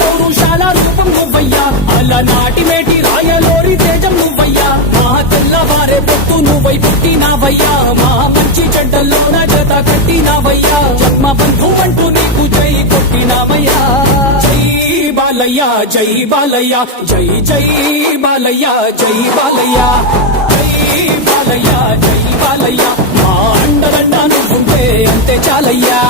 పౌరుషాల రూపం నువ్వయ్యా, అలనాటి మేటి రాయలోరి తేజం నువ్వయ్యా, మా తెల్లవారే పొత్తు నువ్వై పుట్టినావయ్యా, మా మంచి చెడ్డల్లోన జత కట్టినావయ్యా, జన్మ బంధు అంటూ నీకు జై కొట్టినామయ్యా. జై బాలయ్య జై బాలయ్య జై జై బాలయ్య జై బాలయ్య జై బాలయ్య జై బాలయ్య, మా అండదండ నువ్వుంటే అంతే చాలయ్యా.